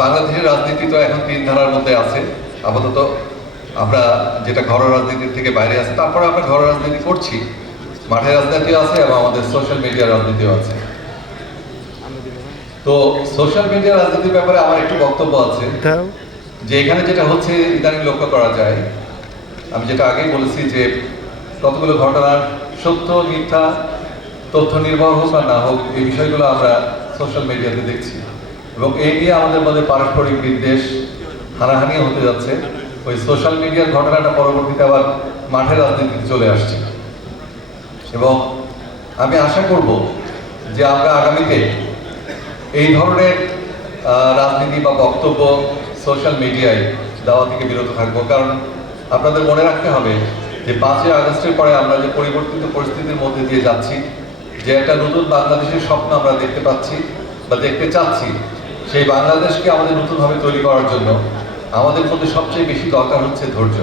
বাংলাদেশের রাজনীতি তো এখন তিন ধারার মধ্যে আছে। আপাতত আমরা যেটা ঘরোয়া রাজনীতির থেকে বাইরে আছে, তারপরে আমরা ঘরোয়া রাজনীতি করছি, মাঠের রাজনীতিও আছে এবং আমাদের সোশ্যাল মিডিয়ার রাজনীতিও আছে। তো সোশ্যাল মিডিয়ার রাজনীতির ব্যাপারে আমার একটু বক্তব্য আছে যে এখানে যেটা হচ্ছে ইদানিং লক্ষ্য করা যায়, আমি যেটা আগেই বলেছি যে কতগুলো ঘটনার সত্য মিথ্যা তথ্য নির্ভর হোক আর না হোক, এই বিষয়গুলো আমরা সোশ্যাল মিডিয়াতে দেখছি এবং এই নিয়ে আমাদের মধ্যে পারস্পরিক বিদ্বেষ হানাহানি হতে যাচ্ছে। ওই সোশ্যাল মিডিয়ার ঘটনাটা পরবর্তীতে আবার মাঠের রাজনীতিতে চলে আসছে এবং আমি আশা করব যে আমরা আগামীতে এই ধরনের রাজনীতি বা বক্তব্য সোশ্যাল মিডিয়ায় দেওয়া থেকে বিরত থাকবো। কারণ আপনাদের মনে রাখতে হবে যে 5ই আগস্টের পরে আমরা যে পরিবর্তিত পরিস্থিতির মধ্যে দিয়ে যাচ্ছি, যে একটা নতুন বাংলাদেশের স্বপ্ন আমরা দেখতে পাচ্ছি বা দেখতে চাচ্ছি, সেই বাংলাদেশকে আমাদের নতুনভাবে তৈরি করার জন্য আমাদের মধ্যে সবচেয়ে বেশি দরকার হচ্ছে ধৈর্য।